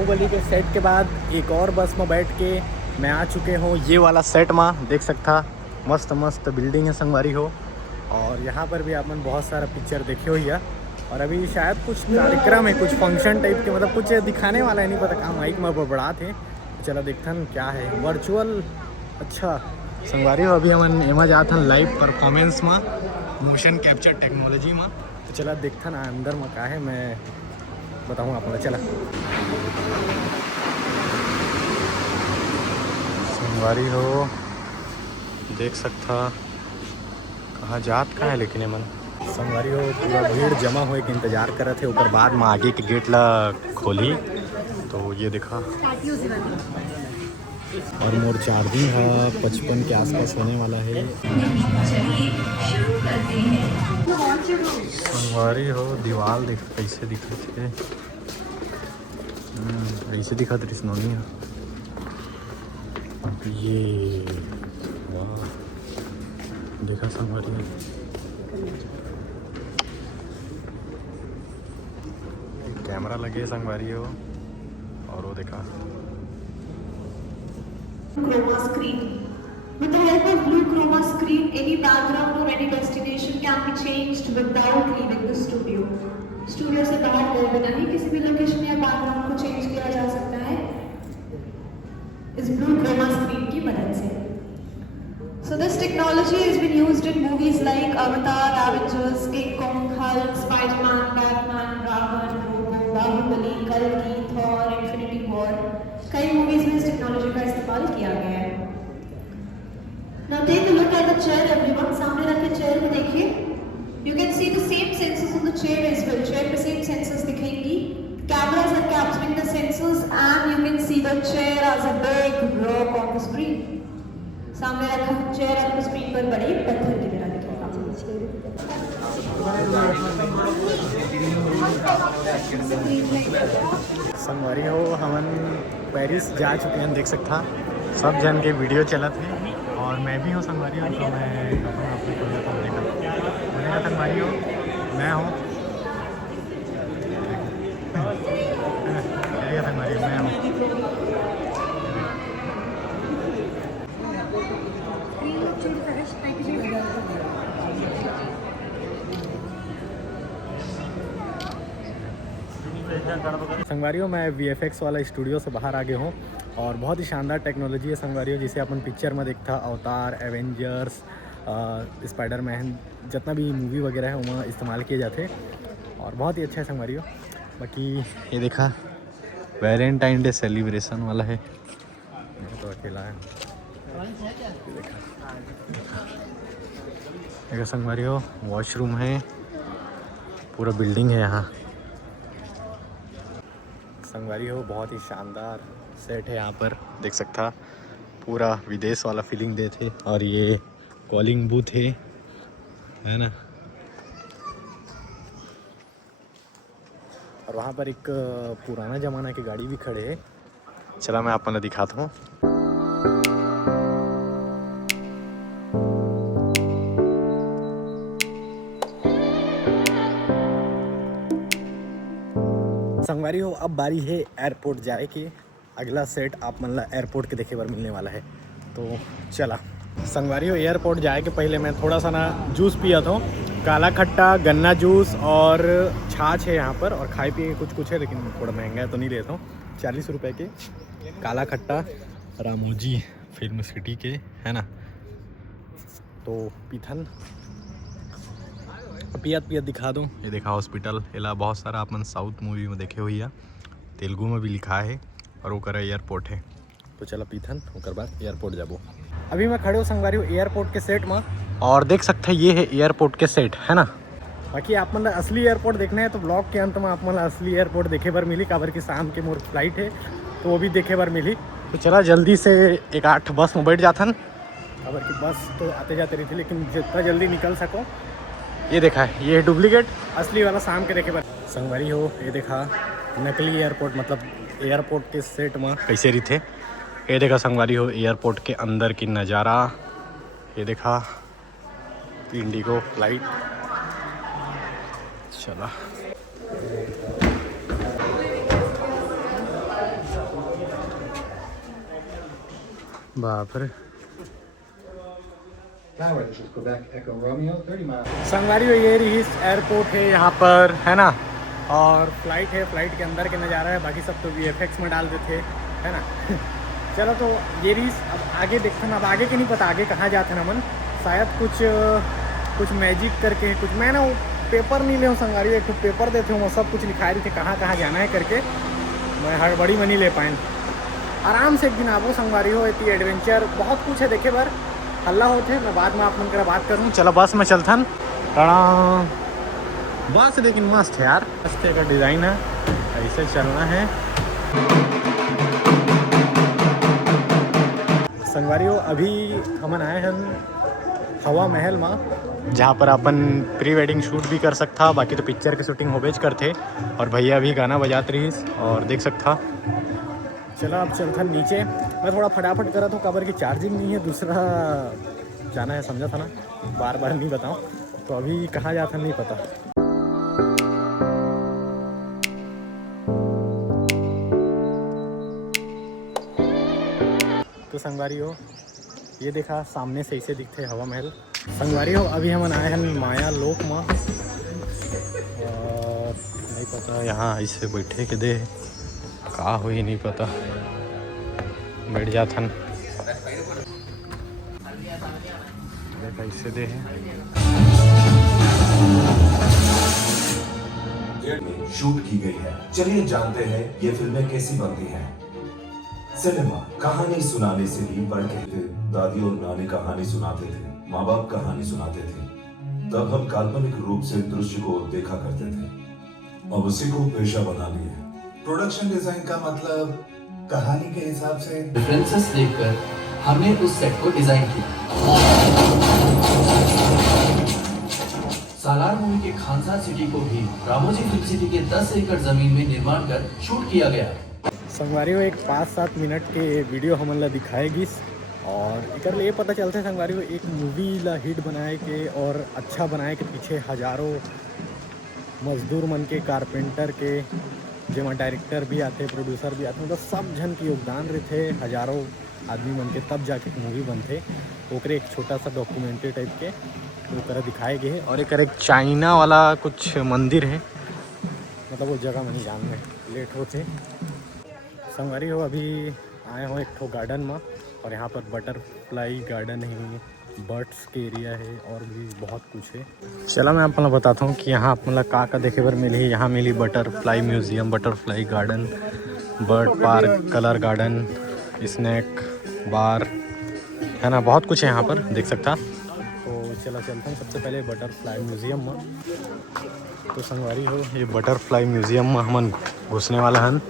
बाहुबली के सेट के बाद एक और बस में बैठ के मैं आ चुके हूँ ये वाला सेट में। देख सकता मस्त मस्त बिल्डिंग है संगवारी हो। और यहाँ पर भी आपने बहुत सारा पिक्चर देखे हुई है। और अभी शायद कुछ कार्यक्रम है, कुछ फंक्शन टाइप के, मतलब कुछ दिखाने वाला है, नहीं पता कहाँ माइक में बड़ा थे। तो चलो देखते हैं क्या है वर्चुअल। अच्छा संगवारी हो, अभी हम एमा जाते हैं लाइव परफॉर्मेंस में, मोशन कैप्चर टेक्नोलॉजी में। तो चला देखते ना अंदर में क्या है, मैं बताऊँ आपको। चला संगवारी हो देख सकता कहाँ जात का है, लेकिन मन संगवारी हो पूरा भीड़ जमा हुए के इंतजार कर रहे थे। ऊपर बाद में आगे के गेट ला खोली तो ये देखा। और मोर चार्जिंग है 55 के आसपास होने वाला है। संगवारी हो दीवार देख कैसे दिखत है, ऐसे दिखत रिसनोनी है ये। वाह देखा संगवारी कैमरा लगे संगवारी हो। और वो देखा chroma screen. With the help of blue chroma screen, any background or any destination can be changed without leaving the studio. Studio से बाहर गए बिना ही किसी भी लोकेशन या बैकग्राउंड को चेंज किया जा सकता है इस ब्लू क्रोमा स्क्रीन की मदद से। So this technology has been used in movies like Avatar, Avengers, King Kong, Hulk, Spider-Man, Batman, Ravan, Robo, Bahubali, Kalki, Thor, Infinity War। कई मूवीज में इस टेक्नोलॉजी का इस्तेमाल किया गया है। Now take a look at the chair everyone। सामने रखे चेयर को देखिए। You can see the same sensors on the chair as well। chair पे same sensors दिखेंगी। Cameras are capturing the sensors and you can see the chair as a big rock on the screen। सामने रखा chair आपको screen पर बड़ी पत्थर की तरह दिखेगा। संगवारी हो हमन पेरिस जा चुके हैं, देख सकता सब जन के वीडियो चला थे। और मैं भी हूँ संगवारी हो, तो मैं देखा संगवारी हो मैं हूँ संगवारी हो मैं हूँ। संगवारियों मैं VFX वाला स्टूडियो से बाहर आ गया हूँ। और बहुत ही शानदार टेक्नोलॉजी है संगवारियों, जिसे अपन पिक्चर में देखता अवतार, एवेंजर्स, स्पाइडरमैन, जितना भी मूवी वगैरह है वहाँ इस्तेमाल किए जाते। और बहुत ही अच्छा है संगवारियों। बाकी ये देखा वैलेंटाइन डे सेलिब्रेशन वाला है, मैं तो अकेला है। देखा संगवारियों वॉशरूम है, पूरा बिल्डिंग है यहाँ संगवारी हो। बहुत ही शानदार सेट है यहाँ पर, देख सकता पूरा विदेश वाला फीलिंग देते। और ये कॉलिंग बूथ है ना। और वहाँ पर एक पुराना ज़माना की गाड़ी भी खड़े है। चला मैं आपको दिखाता हूँ। संगवारी हो अब बारी है एयरपोर्ट जाए के। अगला सेट आप मतलब एयरपोर्ट के देखे बार मिलने वाला है। तो चला संगवारी हो एयरपोर्ट जाए के पहले मैं थोड़ा सा ना जूस पिया था, काला खट्टा गन्ना जूस और छाछ है यहाँ पर। और खाए पिए कुछ है, लेकिन थोड़ा महंगा है तो नहीं लेता हूँ। 40 रुपये के काला खट्टा रामोजी फिल्म सिटी के है ना। तो पीथन पियत दिखा दूँ। ये देखा हॉस्पिटल एला बहुत सारा अपन साउथ मूवी में देखे हुई है, तेलुगु में भी लिखा है। और वो करे एयरपोर्ट है। तो चला पीथन ओकर बाद एयरपोर्ट जाबो। अभी मैं खड़े हो संगवारी हूँ एयरपोर्ट के सेट में। और देख सकते हैं ये है एयरपोर्ट के सेट है ना। बाकी आप मतलब असली एयरपोर्ट देखना है तो ब्लॉग के अंत में आप मतलब असली एयरपोर्ट देखे बार मिली। काबर की शाम के मोर फ्लाइट है तो वो भी देखे बार मिली। तो चला जल्दी से एक 8 बस में बैठ जाथन। काबर की बस तो आते जाते रही थी, लेकिन जितना जल्दी निकल सको। ये देखा है ये डुप्लीकेट, असली वाला शाम के देखे बार संगवारी हो। ये देखा नकली एयरपोर्ट, मतलब एयरपोर्ट के सेट में कैसे रही थे। ये देखा संगवारी हो एयरपोर्ट के अंदर की नज़ारा। ये देखा इंडिगो फ्लाइट। चला बाप रे। Tower, this is Quebec Echo Romeo, 30 miles. संगवारी ये रही एयरपोर्ट है यहाँ पर, है ना। और फ्लाइट है, फ्लाइट के अंदर के नज़ारा है, बाकी सब तो VFX में डाल देते, है ना। चलो तो ये रही, अब आगे देखते हैं। अब आगे के नहीं पता आगे कहाँ जाते हैं मन, शायद कुछ मैजिक करके कुछ, मैं ना वो पेपर नहीं ले हूँ संगवारी, एक तो पेपर देते हूँ, वो सब कुछ लिखा रही थे कहाँ कहाँ जाना है करके, मैं हड़बड़ी में नहीं ले पाए। आराम से एक दिन आबो संगवारी हो, इतनी एडवेंचर बहुत कुछ है देखे बार। हल्ला होते मैं बाद में आप मन कर बात करूँ। चलो बस में चलथन। बस लेकिन मस्त है यार, मस्त का डिज़ाइन है, ऐसे चलना है। संगवारी हो अभी हमन आए हैं हवा महल में, जहाँ पर अपन प्री वेडिंग शूट भी कर सकता, बाकी तो पिक्चर की शूटिंग होबेज करते। और भैया अभी गाना बजाते रही और देख सकता। चलो अब चलता नीचे। मैं थोड़ा फटाफट करा तो कबर की चार्जिंग नहीं है, दूसरा जाना है, समझा था ना, बार बार नहीं बताऊँ। तो अभी कहाँ जाता नहीं पता। तो संगवारी हो ये देखा सामने से ऐसे दिखते हवा महल। संगवारी हो अभी हम आए हैं माया लोक में, और नहीं पता यहाँ ऐसे बैठे के दे का हुई नहीं पता, बैठ जाथन कैसे दे है। शूट की गई है। चलिए जानते हैं ये फिल्में कैसी बनती हैं। सिनेमा कहानी सुनाने से भी बढ़ के थे। दादी और नानी कहानी सुनाते थे, माँ बाप कहानी सुनाते थे, तब हम काल्पनिक रूप से दृश्य को देखा करते थे। अब उसी को पेशा बना लिया। प्रोडक्शन डिजाइन का मतलब कहानी के हिसाब से रेफरेंसेस देखकर हमने उस सेट को डिजाइन किया। सालार मूवी के खानसा सिटी को भी रामोजी फिल्म सिटी के 10 एकड़ जमीन में निर्माण कर शूट किया गया। संगवारी हो एक 5-7 मिनट के वीडियो हमन ला दिखाएगी, और एक ये पता चलता है संगवारी हो एक मूवी ला हिट बनाए के और अच्छा बनाए के पीछे हजारों मजदूर मन के, कारपेंटर के, जेमा डायरेक्टर भी आते, प्रोड्यूसर भी आते, मतलब सब जन के योगदान रहते, हजारों आदमी मन के, तब जाके मूवी बनते। ओकरे एक छोटा सा डॉक्यूमेंट्री टाइप के वो दिखाए गए हैं। और एक चाइना वाला कुछ मंदिर है, मतलब वो जगह में नहीं जानने लेट होते। संगवारी हो अभी आए हो एक ठो गार्डन में, और यहाँ पर बटरफ्लाई गार्डन है, बर्ड्स के एरिया है, और भी बहुत कुछ है। चला मैं आपको बताता हूँ कि यहाँ मतलब का देखे बर मिली। यहाँ मिली butterfly museum, butterfly garden, bird park, colour garden, snack bar, है ना, बहुत कुछ है यहाँ पर देख सकता। तो चला चलता हूँ सबसे पहले बटरफ्लाई म्यूजियम में। तो संगवारी हो ये बटरफ्लाई म्यूजियम में हम घुसने वाला हैं।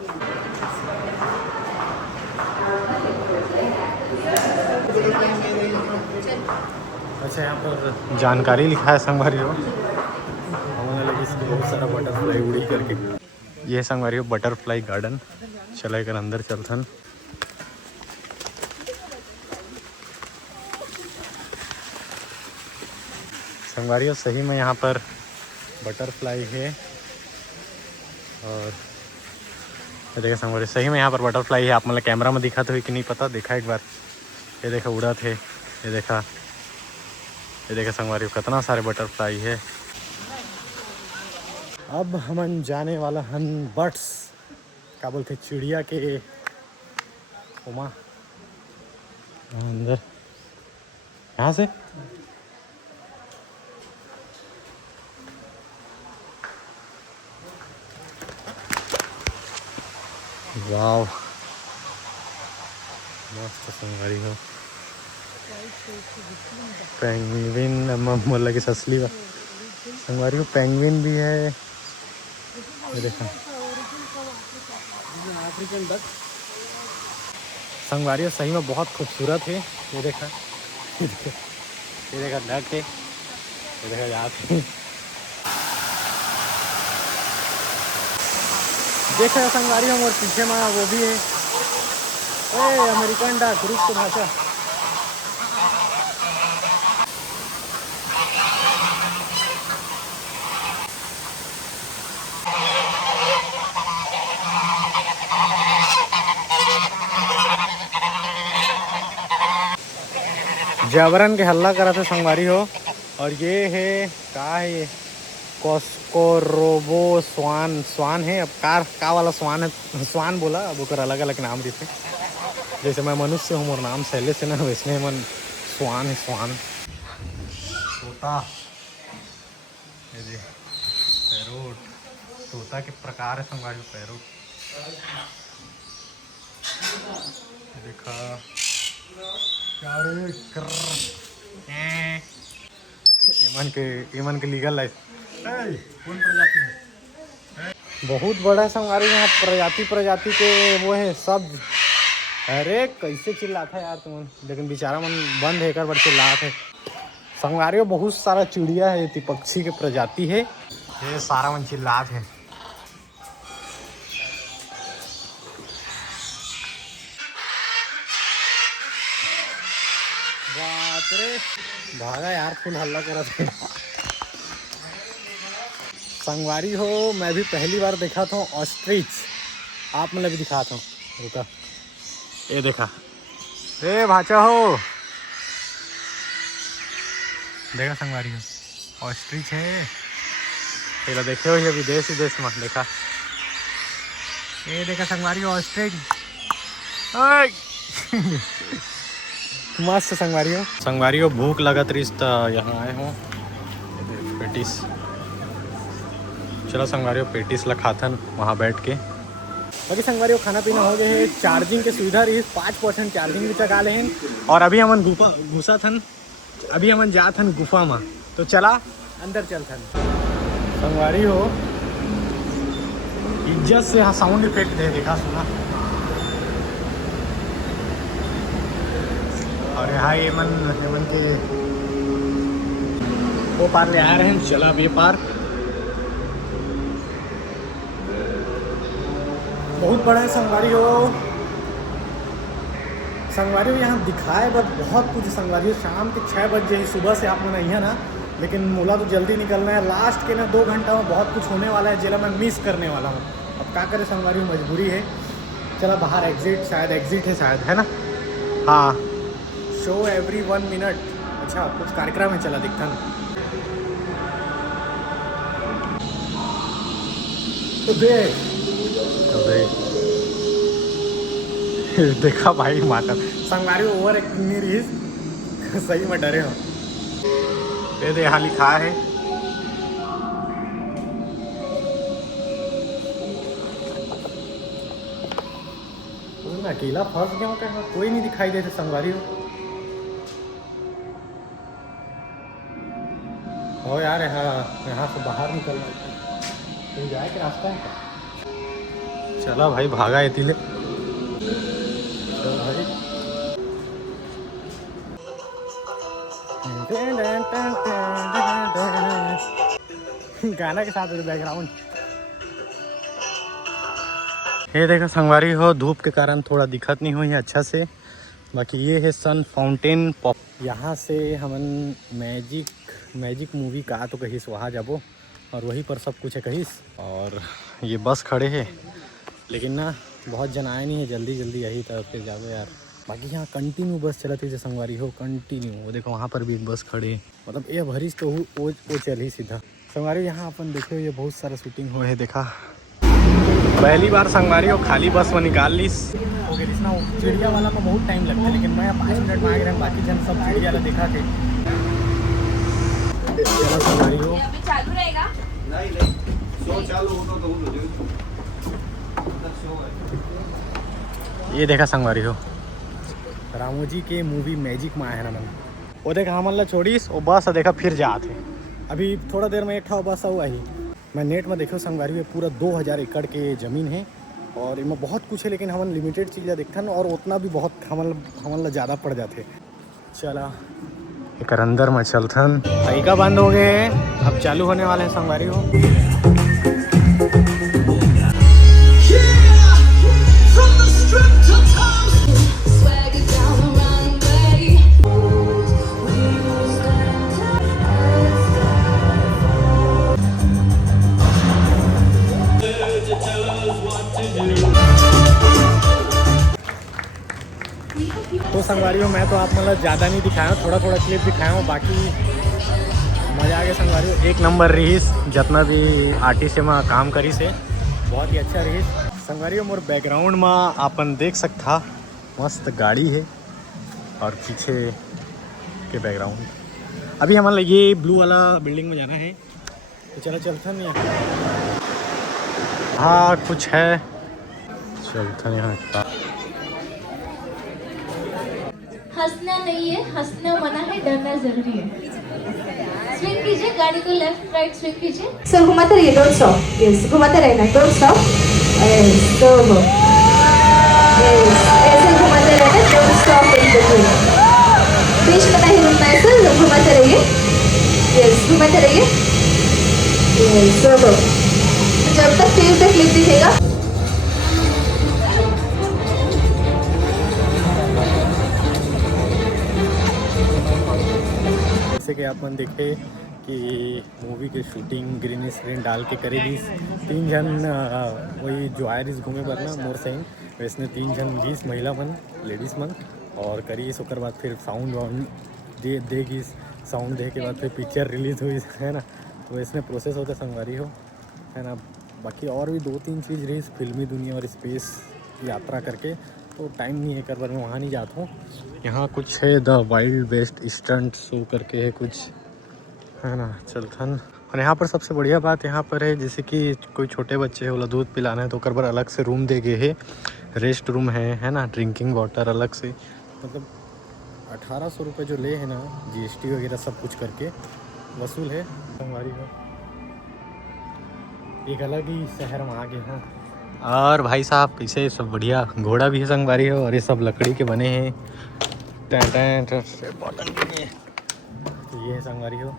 अच्छा यहाँ पर जानकारी लिखा है संगवारी हो, हमारे लगे इसमें बहुत सारा बटरफ्लाई उड़ी करके। ये संगवारी हो बटरफ्लाई गार्डन। चले कर अंदर चलथन। संगवारी हो सही में यहाँ पर बटरफ्लाई है, और देखा संगवारी सही में यहाँ पर बटरफ्लाई है। आप मतलब कैमरा में दिखा तो कि नहीं पता, देखा एक बार। ये देखा उड़ा थे, ये देखा संगवारी कितना सारे बटरफ्लाई है। अब हम जाने वाला हन बर्ड्स क्या बोलते चिड़िया के उमा अंदर, यहाँ से वाव मस्त संगवारी हो। पेंगुइन मतलब कि असली संगवारी हो, पेंगुइन भी है, ये देखा संगवारी हो सही में बहुत खूबसूरत है। ये देखा डक है, ये देखा याद है। देखा संगवारी हो और पीछे में वो भी है, अमेरिकन डक, रूस की भाषा। जावरन के हल्ला करा थे संगवारी हो। और ये है का है ये कॉस्कोरोबो स्वान है। अब का वाला स्वान है, स्वान बोला अब ओकर अलग अलग नाम रहते। जैसे मैं मनुष्य हूँ, मोर नाम शैलेश से ना, वैसे मन स्वान है स्वान। तोता पैरोट, तोता के प्रकार है संगवारी। पैरोट देखा एमन के लीगल लाइफ कौन प्रजाति है? बहुत बड़ा संगवारी यहाँ प्रजाति के वो है सब। अरे कैसे चिल्लाता है यार तुम, लेकिन बेचारा मन बंद है कर बड़ चिल्लाते है संगवारी। बहुत सारा चिड़िया है, पक्षी के प्रजाति है, ये सारा मन चिल्लात है। भागा यार, फुल हल्ला करा था संगवारी हो। मैं भी पहली बार देखा था ऑस्ट्रिच, आप मतलब भी दिखाता हूँ, रुका। ये देखा, ए भाचा हो, देखा संगवारी हो ऑस्ट्रिच है। पहले देखे हो ये विदेश में देखा। ये देखा संगवारी हो ऑस्ट्रिच मस्त संगवारी हो। भूख लगत रही तो यहाँ आए हो पेटिस। चलो संगवारी हो पेटिस ला खाथन वहाँ बैठ के। बाकी संगवारी हो खाना पीना हो गए है। चार्जिंग के सुविधा रही, 5% चार्जिंग भी चका ले। और अभी हमन घुसा थन, अभी हमन जा थन गुफा में, तो चला अंदर चल थन। संगवारी हो इज्जत से हाँ साउंड इफेक्ट दे, देखा सुना। और यहाँ ये मन के वो पार ले आ रहे हैं। चला अब ये पार बहुत बड़ा है संगवारी हो। संगवारी हो यहाँ दिखाए बस बहुत कुछ संगवारी हो। शाम के 6 बजे ही, सुबह से आप लोग नहीं है ना, लेकिन मोला तो जल्दी निकलना है। लास्ट के ना 2 घंटा में बहुत कुछ होने वाला है, जिला मैं मिस करने वाला हूँ। अब क्या करें संगवारी, मजबूरी है। चला बाहर एग्जिट, शायद एग्जिट है, शायद है ना। हाँ, शो एवरी 1 मिनट। अच्छा कुछ कार्यक्रम है, चला दिखता ना। देखा भाई माता संगवारी ओवर एक्टिंग नहीं रही, सही में डरे हो। ये दे यहाँ लिखा है अकेला फंस गया हूँ, कोई नहीं दिखाई देते संगवारी हो यार। यहाँ से बाहर निकलना तो जाए के रास्ता है क्या? चला भाई भागा इतीले। चल भाई गाना के साथ बैकग्राउंड। ये देखा संगवारी हो, धूप के कारण थोड़ा दिक्कत नहीं हुई है अच्छा से। बाकी ये है सन फाउंटेन पॉप। यहाँ से हमन मैजिक मूवी का तो कहीं वहाँ जाबो, और वहीं पर सब कुछ है कहीं। और ये बस खड़े है, लेकिन ना बहुत जन आए नहीं है, जल्दी यही तरफ से जाबे यार। बाकी यहाँ कंटिन्यू बस चलती है संगवारी हो, कंटिन्यू। वो देखो वहाँ पर भी एक बस खड़े है, मतलब ये भरीज तो वो चल ही सीधा संगवारी। यहाँ अपन देखो ये बहुत सारा शूटिंग हुए है। देखा पहली बार संगवारी हो खाली बस में निकाल लीस हो गई ना। चिड़िया वाला में बहुत टाइम लगता है, लेकिन मैं 5 मिनट में आ गया। बाकी जन सब चिड़िया वाला देखा थे। संगवारी हो चालू रहेगा, नहीं शो चालू हो तो ये देखा संगवारी हो रामोजी के मूवी मैजिक में आया ना मन। वो देखा हमन ला छोड़ीस, वो बस देखा फिर जाते। अभी थोड़ा देर में एक ठा बस हुआ ही। मैं नेट में देखो संगवारी में पूरा 2000 एकड़ के ज़मीन है, और इनमें बहुत कुछ है, लेकिन हमन लिमिटेड चीज़ें देखते हैं, और उतना भी बहुत हमन ला ज़्यादा पड़ जाते। चला एक अंदर में चलथन। तरीका बंद हो गए हैं, अब चालू होने वाले हैं संगवारी हो। तो संगवारी हो, मैं तो आप मतलब ज़्यादा नहीं दिखाया हूँ, थोड़ा थोड़ा क्लिप दिखाया हूँ, बाकी मज़ा आ गया संगवारी हो। एक नंबर रहीस, जितना भी आर्टिस्ट में काम करी से बहुत ही अच्छा रहीस संगवारी हो। मोर बैकग्राउंड में आपन देख सकता मस्त गाड़ी है और पीछे के बैकग्राउंड। अभी हमारे ये ब्लू वाला बिल्डिंग में जाना है, तो चलो चलता नहीं है। हाँ कुछ है, चलता यहाँ। हंसना नहीं है, हंसना मना है, डरना जरूरी है। स्विंग कीजिए गाड़ी को, लेफ्ट राइट स्विंग कीजिए। सर घुमाते रहिए, डोंट स्टॉप। यस, घुमाते रहना, डोंट स्टॉप। यस, तो यस, ऐसे घुमाते रहना, डोंट स्टॉप इन बिटवीन। बीच में नहीं रुकना है सर, घुमाते रहिए। यस, घुमाते रहिए। यस, तो जब तक फिर से क्लिप दिखेगा। जैसे कि आप मन देखे कि मूवी के शूटिंग ग्रीन स्क्रीन डाल के करेगी। 3 जन वही जो आयरिस घूमे पर ना मोर सही वैसने 3 जन गीस, महिला मन लेडीज़ मन, और करीस ओकर बाद फिर साउंड वाउंड देगी। साउंड दे के बाद फिर पिक्चर रिलीज़ हुई है ना, तो वैसने प्रोसेस होता संगवारी हो, है ना। बाकी और भी 2-3 चीज़ रही फिल्मी दुनिया और स्पेस यात्रा करके, तो टाइम नहीं है कर बार मैं वहाँ नहीं जाता हूँ। यहाँ कुछ है the wild west stunt show करके है कुछ, है ना, चलथन। और यहाँ पर सबसे बढ़िया बात यहाँ पर है, जैसे कि कोई छोटे बच्चे है, वो दूध पिलाना है तो कर बार अलग से रूम दे गए है, रेस्ट रूम है ना, ड्रिंकिंग वाटर अलग से। मतलब 1800 रुपये जो ले है ना, GST वगैरह सब कुछ करके वसूल है संगवारी का। एक अलग ही शहर में आ गए हैं। और भाई साहब पीछे सब बढ़िया घोड़ा भी है संगवारी हो, और ये सब लकड़ी के बने हैं। बॉटल भी है, तो ये है संगवारी हो।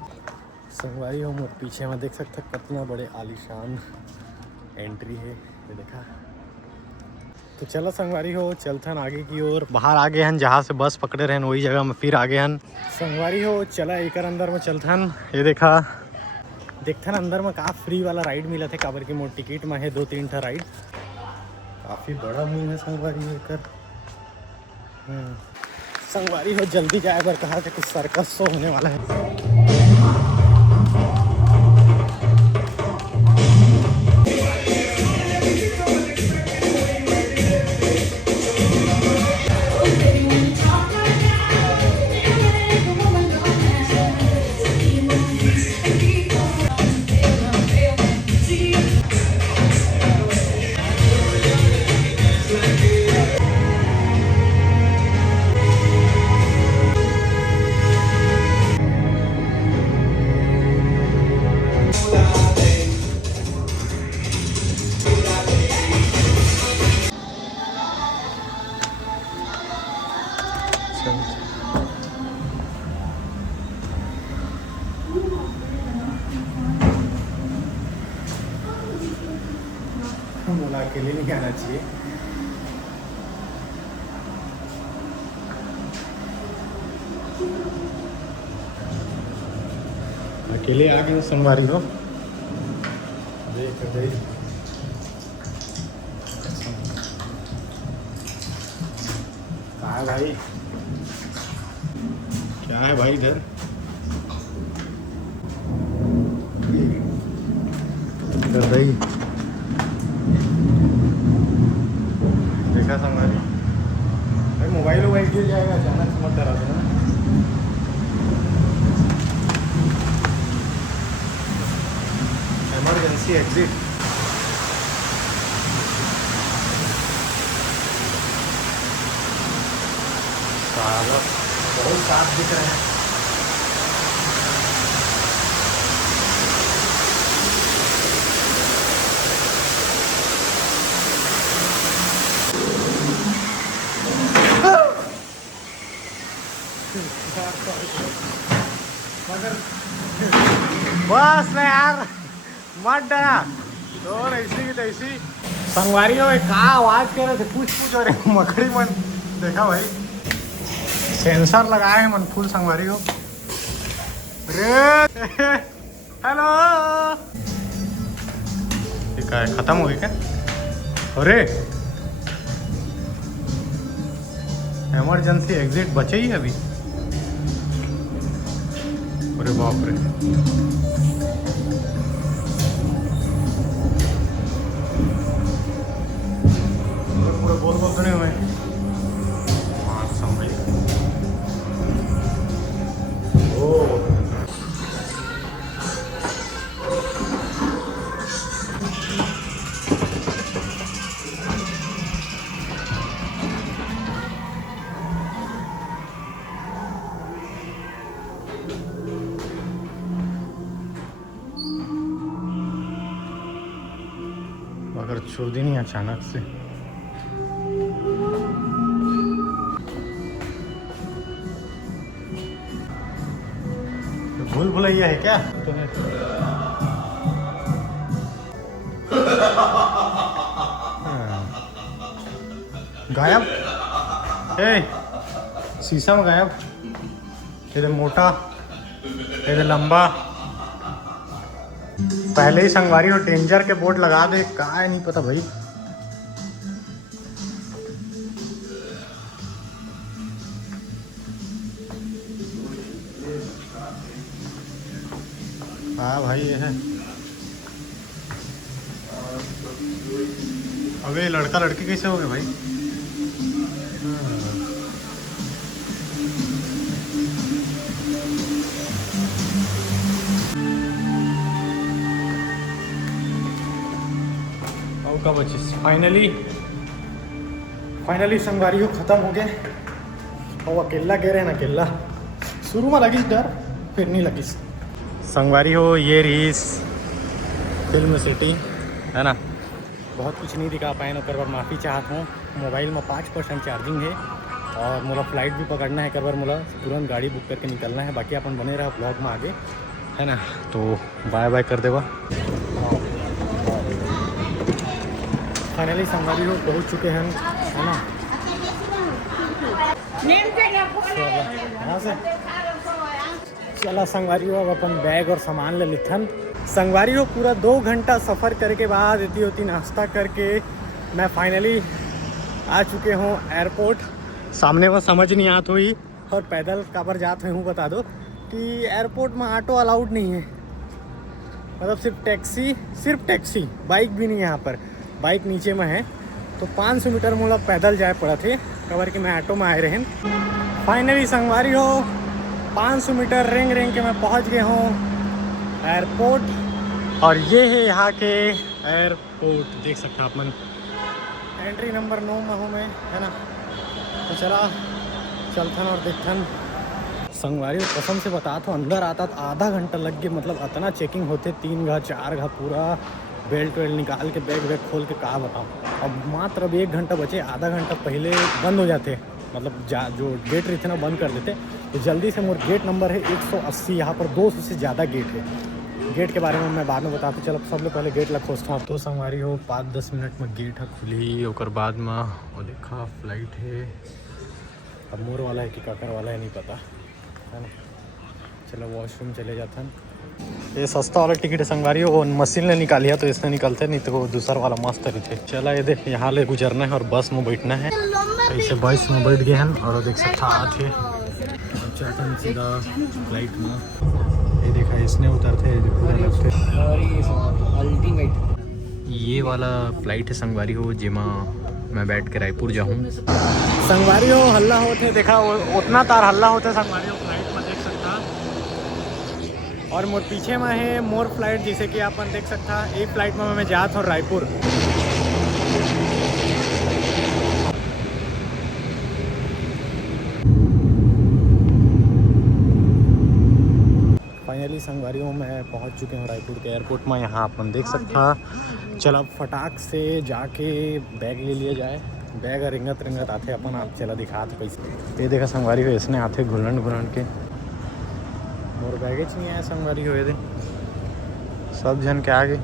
संगवारी हो मोर पीछे में देख सकते कितना बड़े आलीशान एंट्री है, ये देखा। तो चलो संगवारी हो चलथन आगे की ओर। बाहर आ गए हैं, जहाँ से बस पकड़े रहे वही जगह में फिर आगे हैं संगवारी हो। चला एक अंदर में चलथन, ये देखा देखथन अंदर में का फ्री वाला राइड मिला थे, काबर की मोर टिकट में है 2-3 ठा राइड। काफ़ी बड़ा मुँह है संगवारी हो कर। संगवारी हो जल्दी जाए पर कहा कि कुछ सर्कस शो होने वाला है। बोला अकेले नहीं आना चाहिए। अकेले आ गए संगवारी हो, देख गई कहाँ है भाई, क्या है भाई इधर। भाई देखा संगवारी भाई, मोबाइल गिर जाएगा अचानक से, मत डरा देना। Emergency exit. बहुत साफ दिख रहे हैं। बस में यार मत डरा, तो ऐसी की तैसी संगवारी हो का आवाज कर रहे थे, पूछ और मकड़ी मन देखा भाई, सेंसर लगाए हैं मन फुल संगवारी हो। हेलो ठीक है, खत्म हो गई क्या? अरे इमरजेंसी एग्जिट बचे ही अभी। अरे बाप रे, पूरे बोल बोल तो नहीं हुए। हाँ समझ ओ अगर छोड़ दी नहीं अचानक से। भूल भुलैया है क्या? तो है। गायब? शीशा में गायब। ये मोटा, ये लंबा। पहले ही संगवारी और डेंजर के बोर्ड लगा दे, का है नहीं पता भाई। हाँ भाई ये है। अबे लड़का लड़की कैसे हो गए भाई? का बचिस फाइनली संगवारी खत्म हो गए। और अकेला गे रहे ना, अकेला शुरू में लगी डर, फिर नहीं लगी। संगवारी हो ये रही फिल्म सिटी है ना। बहुत कुछ नहीं दिखा पाए ना, कर माफ़ी चाहता हूँ। मोबाइल में 5% चार्जिंग है और मोला फ्लाइट भी पकड़ना है। कर बार मोला तुरंत गाड़ी बुक करके निकलना है। बाकी अपन बने रहा ब्लॉग में आगे है ना। तो बाय बाय कर देवा। फाइनली संगवारी हो पहुँच चुके हैं है ना। यहाँ से चला संगवारी हो, अब अपन बैग और सामान ले लिथन। संगवारी हो पूरा 2 घंटा सफ़र करके के बाद इतनी होती नाश्ता करके मैं फाइनली आ चुके हूँ एयरपोर्ट। सामने में समझ नहीं आती हुई और पैदल काबर जाते हूँ बता दो कि एयरपोर्ट में ऑटो अलाउड नहीं है। मतलब सिर्फ टैक्सी, बाइक भी नहीं है यहाँ पर। बाइक नीचे में है तो 500 मीटर मुझे पैदल जाए पड़ा थे कवर के मैं ऑटो में आए रहे। फाइनली संगवारी हो 500 मीटर रेंग के मैं पहुंच गया हूँ एयरपोर्ट। और ये है यहाँ के एयरपोर्ट, देख सकते हैं आप मन। एंट्री नंबर 9 में हूँ मैं है ना। तो चला चलथन और देखथन। संगवारी कसम से बता तो अंदर आता तो आधा घंटा लग गया। मतलब इतना चेकिंग होते 3 घा 4 घा पूरा बेल्ट वेल्ट निकाल के बैग वैग खोल के कहा बताऊँ। अब मात्र अब 1 घंटा बचे, आधा घंटा पहले बंद हो जाते। मतलब जो गेट रहते ना बंद कर देते। तो जल्दी से मोर गेट नंबर है 180। यहाँ पर 200 से ज़्यादा गेट है। गेट के बारे में मैं बाद में बताता। चलो सबसे पहले गेट लग खोजता हूँ। तो संगवारी हो 5-10 मिनट में गेट है खुली। और बाद में वो देखा फ्लाइट है। अब मोर वाला है कि काकर वाला है नहीं पता है ना। चलो वॉशरूम चले जाते हैं। ये सस्ता वाला टिकट है संगवारी हो, मशीन ने निकालिया तो इसने निकलते नहीं तो वो दूसरा वाला मस्त रही थे। चला ये देख यहाँ ले गुजरना है और बस में बैठना है। ऐसे बस में बैठ गए हैं और देख सकता आते चलते सीधा फ्लाइट में। ये देखा इसने उतरते अल्टीमेट। ये वाला फ्लाइट है संगवारी हो जिमा मैं बैठ के रायपुर जाऊँ। संगवारी हो हल्ला होते देखा उतना तार हल्ला होता संगवारी हो फ्लाइट में देख सकता। और मोर पीछे में है मोर फ्लाइट, जैसे कि अपन देख सकता। एक फ्लाइट में मैं जाता हूँ रायपुर। फाइनली संगवारी हूँ मैं पहुँच चुके हैं रायपुर के एयरपोर्ट में। यहाँ अपन देख सकता। चल अब फटाक से जाके बैग ले लिया जाए। बैग रिंगत आते अपन। आप चला दिखाते पैसे। ये देखा संगवारी हो इसने आते घुलन के और बैगेज नहीं आया संगवारी हो। ये सब जन के आगे